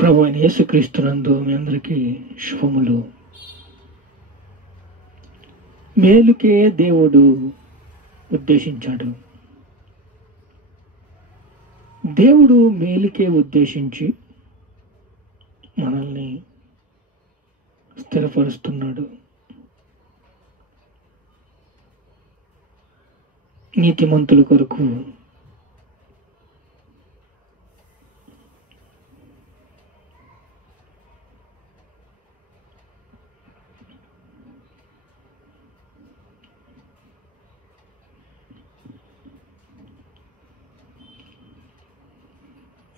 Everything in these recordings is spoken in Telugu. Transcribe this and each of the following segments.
ప్రభు అయిన యేసుక్రీస్తునందు మీ అందరికీ శుభములు. మేలుకే దేవుడు ఉద్దేశించాడు. దేవుడు మేలుకే ఉద్దేశించి మనల్ని స్థిరపరుస్తున్నాడు. నీతిమంతుల కొరకు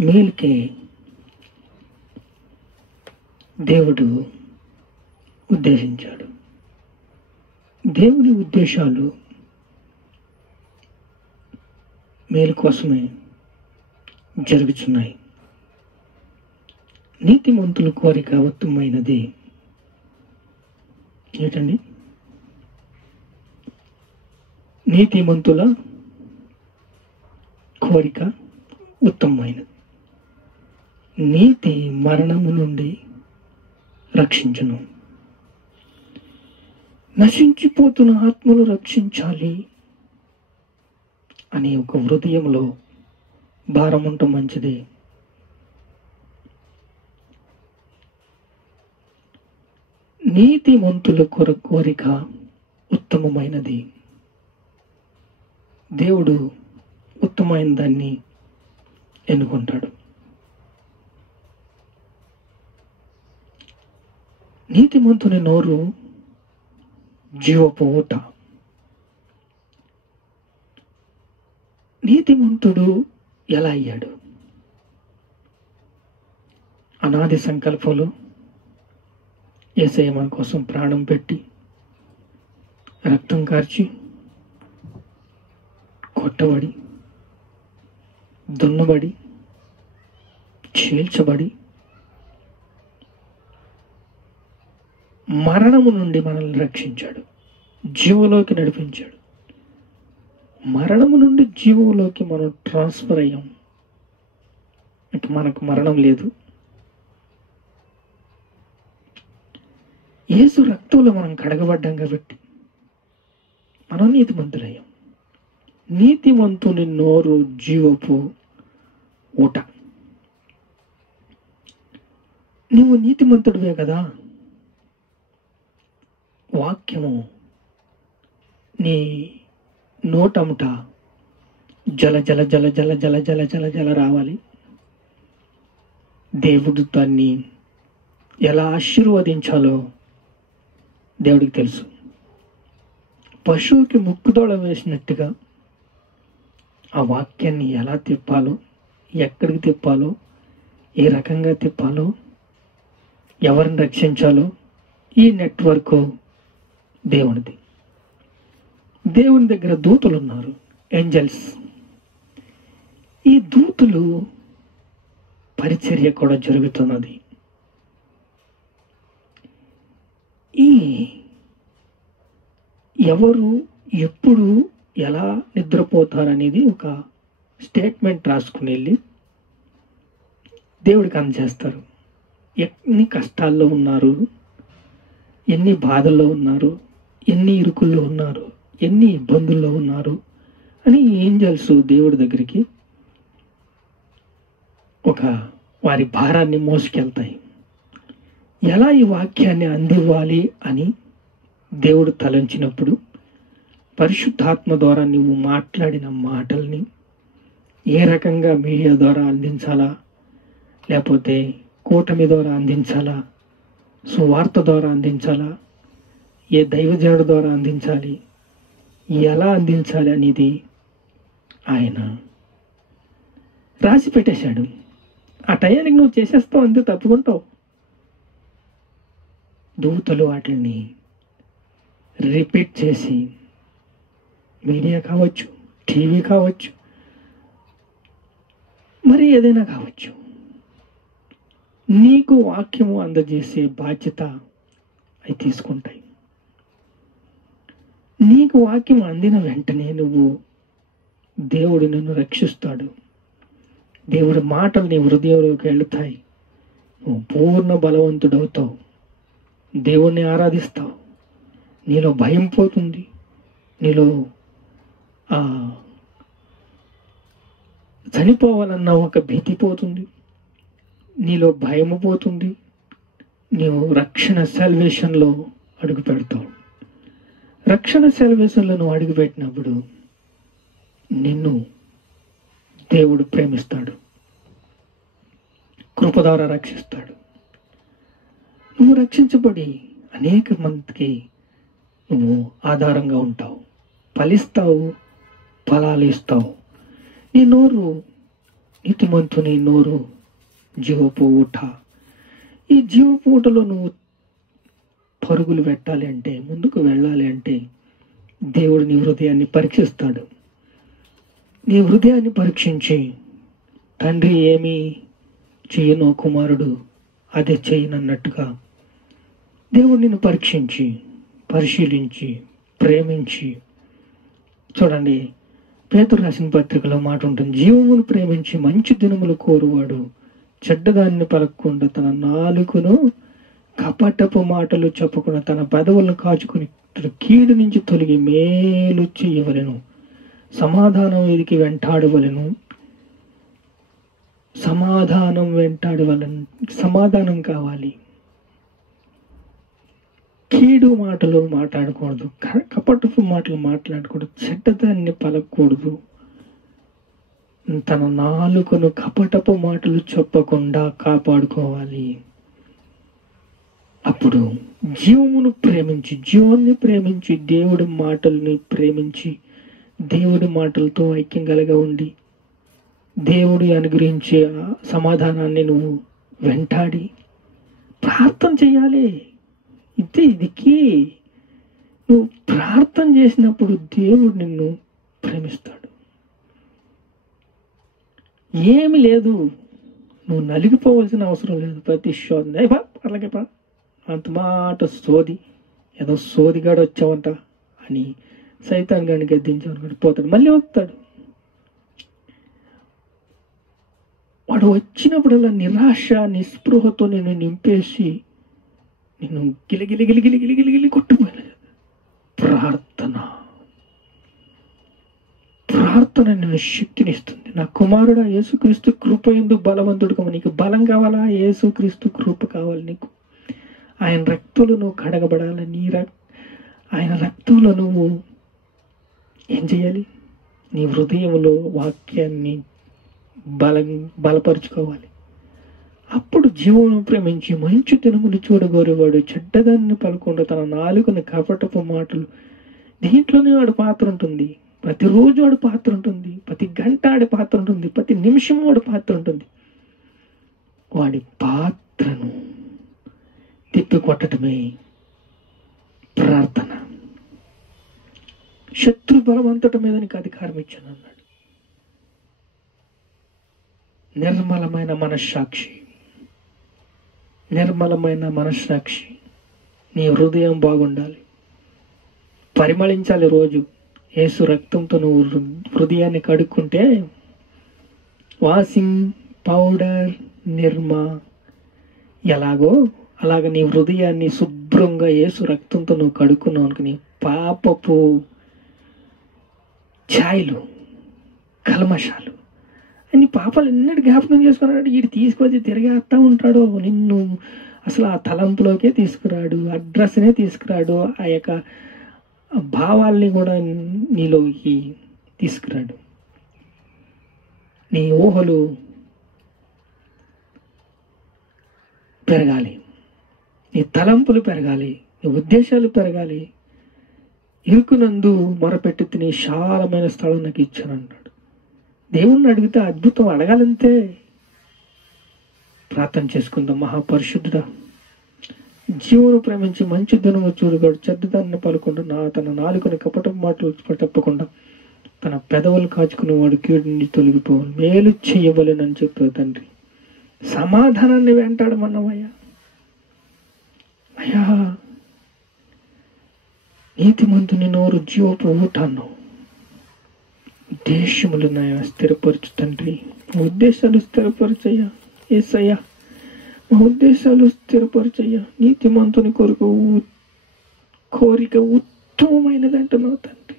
మేలుకే దేవుడు ఉద్దేశించాడు. దేవుని ఉద్దేశాలు మేలు కోసమే జరుగుతున్నాయి. నీతిమంతుల కోరిక ఉత్తమమైనది. ఏంటండి? నీతిమంతుల కోరిక ఉత్తమమైనది. నీతి మరణము నుండి రక్షించును. నశించిపోతున్న ఆత్మలు రక్షించాలి అనే ఒక హృదయంలో భారం ఉండటం మంచిది. నీతిమంతుల కోరిక ఉత్తమమైనది. దేవుడు ఉత్తమమైన దాన్ని ఎన్నుకుంటాడు. నీతిమంతుని నోరు జీవపు ఊట. నీతిమంతుడు ఎలా అయ్యాడు? అనాది సంకల్పంలో యేసయ్య మన కోసం ప్రాణం పెట్టి రక్తం కార్చి కొట్టబడి దున్నబడి చీల్చబడి మరణము నుండి మనల్ని రక్షించాడు, జీవంలోకి నడిపించాడు. మరణము నుండి జీవంలోకి మనం ట్రాన్స్ఫర్ అయ్యాం. మనకు మరణం లేదు. యేసు రక్తంలో మనం కడగబడ్డాం కాబట్టి మనం నీతిమంతులయ్యాం. నీతిమంతుని నోరు జీవపు ఊట. నువ్వు నీతిమంతుడివే కదా. వాక్యము నీ నోటముట జల జల జల జల జల జల జల జల రావాలి. దేవుడు దాన్ని ఎలా ఆశీర్వదించాలో దేవుడికి తెలుసు. పశువుకి ముక్కుదోళ వేసినట్టుగా ఆ వాక్యాన్ని ఎలా తిప్పాలో, ఎక్కడికి తిప్పాలో, ఏ రకంగా తిప్పాలో, ఎవరిని రక్షించాలో ఈ నెట్వర్క్ దేవునిది. దేవుని దగ్గర దూతలు ఉన్నారు, ఏంజల్స్. ఈ దూతలు పరిచర్య కూడా జరుగుతున్నది. ఈ ఎవరు ఎప్పుడు ఎలా నిద్రపోతారనేది ఒక స్టేట్మెంట్ రాసుకుని వెళ్ళి దేవుడికి అందజేస్తారు. ఎన్ని కష్టాల్లో ఉన్నారు, ఎన్ని బాధల్లో ఉన్నారు, ఎన్ని ఇరుకుల్లో ఉన్నారు, ఎన్ని ఇబ్బందుల్లో ఉన్నారు అని ఏంజల్స్ దేవుడి దగ్గరికి ఒక వారి భారాన్ని మోసుకెళ్తాయి. ఎలా ఈ వాక్యాన్ని అందివ్వాలి అని దేవుడు తలంచినప్పుడు పరిశుద్ధాత్మ ద్వారా నువ్వు మాట్లాడిన మాటల్ని ఏ రకంగా మీడియా ద్వారా అందించాలా, లేకపోతే కూటమి ద్వారా అందించాలా, సువార్త ద్వారా అందించాలా, ఏ దైవజనుడి ద్వారా అందించాలి, ఎలా అందించాలి అనేది ఆయన రాసి పెట్టేశాడు. ఆ టయానికి నువ్వు చేసేస్తావు, అంతే, తప్పుకుంటావు. దూతలు వాటిని రిపీట్ చేసి మీడియా కావచ్చు, టీవీ కావచ్చు, మరి ఏదైనా కావచ్చు, నీకు వాక్యము అందజేసే బాధ్యత అవి తీసుకుంటాయి. నీకు వాక్యం అందిన వెంటనే నువ్వు దేవుడు నిన్ను రక్షిస్తాడు. దేవుడి మాటలు నీ హృదయంలోకి వెళుతాయి. నువ్వు పూర్ణ బలవంతుడవుతావు, దేవుణ్ణి ఆరాధిస్తావు, నీలో భయం పోతుంది, నీలో చనిపోవాలన్న ఒక భీతి పోతుంది, నీలో భయము పోతుంది, నీవు రక్షణ సెల్వేషన్లో అడుగు పెడతావు. రక్షణ సెల్వేషన్లో నువ్వు అడుగు పెట్టినప్పుడు నిన్ను దేవుడు ప్రేమిస్తాడు, కృప ద్వారా రక్షిస్తాడు. నువ్వు రక్షించబడి అనేక మందికి నువ్వు ఆధారంగా ఉంటావు, ఫలిస్తావు, ఫలాలు ఇస్తావు. నీ నోరు నీతిమంతుని నోరు జీవపు ఊట. ఈ జీవపు ఊటలో నువ్వు పరుగులు పెట్టాలి అంటే, ముందుకు వెళ్ళాలి అంటే దేవుడు నీ హృదయాన్ని పరీక్షిస్తాడు. నీ హృదయాన్ని పరీక్షించి, తండ్రి ఏమి చేయనో కుమారుడు అదే చేయనన్నట్టుగా దేవుడు నిన్ను పరీక్షించి, పరిశీలించి, ప్రేమించి. చూడండి, పేతురు రాసిన పత్రికలో మాట ఉంటుంది, జీవమును ప్రేమించి మంచి దినములు కోరువాడు చెడ్డదాన్ని పలకకుండా తన నాలుకను కపటపు మాటలు చెప్పకుండా తన పెదవులను కాచుకుని కీడు నుంచి తొలగి మేలు చేయవలెను, సమాధానం వీరికి వెంటాడవలెను. సమాధానం కావాలి. కీడు మాటలు మాట్లాడకూడదు, కపటపు మాటలు మాట్లాడకూడదు, చెడ్డదాన్ని పలకూడదు. తన నాలుకను కపటపు మాటలు చెప్పకుండా కాపాడుకోవాలి. అప్పుడు జీవాన్ని ప్రేమించి దేవుడి మాటల్ని ప్రేమించి దేవుడి మాటలతో ఐక్యం కలిగి ఉండి దేవుడి అనుగ్రహించే సమాధానాన్ని నువ్వు వెంటాడి ప్రార్థన చేయాలి. ఇదికి నువ్వు ప్రార్థన చేసినప్పుడు దేవుడు నిన్ను ప్రేమిస్తాడు. ఏమి లేదు, నువ్వు నలిగిపోవలసిన అవసరం లేదు. ప్రతి శోధన అలాగే అంత మాట సోది, ఏదో సోదిగాడు వచ్చావంట అని సైతాన్ గాడిని గద్దించామనుకోండి, పోతాడు, మళ్ళీ వస్తాడు. వాడు వచ్చినప్పుడల్లా నిరాశ నిస్పృహతో నేను నింపేసి నేను గిలిగిలి కొట్టుకోలేదు. ప్రార్థన నేను శక్తినిస్తుంది. నా కుమారుడా యేసుక్రీస్తు కృపయందు బలవంతుడుగా, నీకు బలం కావాలా? యేసుక్రీస్తు కృప కావాలి నీకు. ఆయన రక్తంలో నువ్వు కడగబడాలి. ఆయన రక్తంలో నువ్వు ఏం చేయాలి? నీ హృదయంలో వాక్యాన్ని బలపరుచుకోవాలి. అప్పుడు జీవమును ప్రేమించి మంచి దినములు చూడగోరేవాడు చెడ్డదాన్ని పలకుండా తన నాలుకను కపటపు మాటలు. దీంట్లోనే వాడి పాత్ర ఉంటుంది. ప్రతిరోజు వాడి పాత్ర ఉంటుంది, ప్రతి గంట ఆడి పాత్ర ఉంటుంది, ప్రతి నిమిషం వాడి పాత్ర ఉంటుంది. వాడి పాత్రను తిప్పికొట్టడమే ప్రార్థన. శత్రు బలవంతటి మీద నీకు అధికారం ఇచ్చాను అన్నాడు. నిర్మలమైన మనస్సాక్షి, నీ హృదయం బాగుండాలి, పరిమళించాలి. రోజు యేసు రక్తంతో నువ్వు హృదయాన్ని కడుక్కుంటే, వాషింగ్ పౌడర్ నిర్మా ఎలాగో అలాగ నీ హృదయాన్ని శుభ్రంగా యేసు రక్తంతో నువ్వు కడుక్కున్నావు అనుకో, నీ పాపపు ఛాయలు, కల్మషాలు అన్ని పాపాలు ఎన్నటి జ్ఞాపకం చేసుకున్నాడు. వీడు తీసుకొచ్చి తిరిగేస్తా ఉంటాడు. నిన్ను అసలు ఆ తలంపులోకే తీసుకురాడు, అడ్రస్నే తీసుకురాడు, ఆ యొక్క భావాల్ని కూడా నీలోకి తీసుకురాడు. నీ ఊహలు పెరగాలి, నీ తలంపులు పెరగాలి, నీ ఉద్దేశాలు పెరగాలి. ఇరుకునందు మొరపెట్టి నీ విశాలమైన స్థలం నాకు ఇచ్చాను అన్నాడు. దేవుణ్ణి అడిగితే అద్భుతం అడగాలంతే. ప్రార్థన చేసుకుందాం. మహాపరిశుద్ధుడా, జీవును ప్రేమించి మంచి దినము చూడగాడు చెడ్డదాన్ని పలుకుండా తన నాలుకని కపట మాటలు తప్పకుండా తన పెదవులు కాచుకుని వాడు కీడు నుండి తొలగిపోవాలి, మేలు చెయ్యవలెనని చెప్పావు తండ్రి. సమాధానాన్ని వెంటాడమన్నావయ్యా. అయ్యా, నీతిమంతుని నోరు జీవపు ఊట అన్నావు. ఉద్దేశములు నాయా స్థిరపరచు తండ్రి, ఉద్దేశాలు స్థిరపరచయ్యా. యేసయ్యా, మా ఉద్దేశాలు స్థిరపరచయ్యా. నీతిమంతుని కొరకు కోరిక ఉత్తమమైనది అంటున్నావు తండ్రి.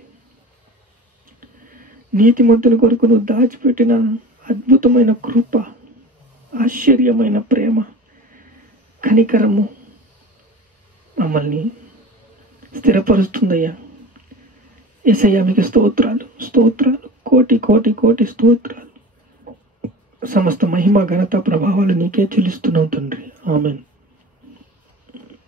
నీతిమంతుని కొరకు నువ్వు దాచిపెట్టిన అద్భుతమైన కృప, ఆశ్చర్యమైన ప్రేమ, కనికరము మమ్మల్ని స్థిరపరుస్తుందయ్యా. యేసయ్యా మీకు స్తోత్రాలు, స్తోత్రాలు, కోటి కోటి కోటి స్తోత్రాలు. సమస్త మహిమ ఘనత ప్రభావాలు నీకే చెల్లిస్తున్నావు తండ్రి. ఆమేన్.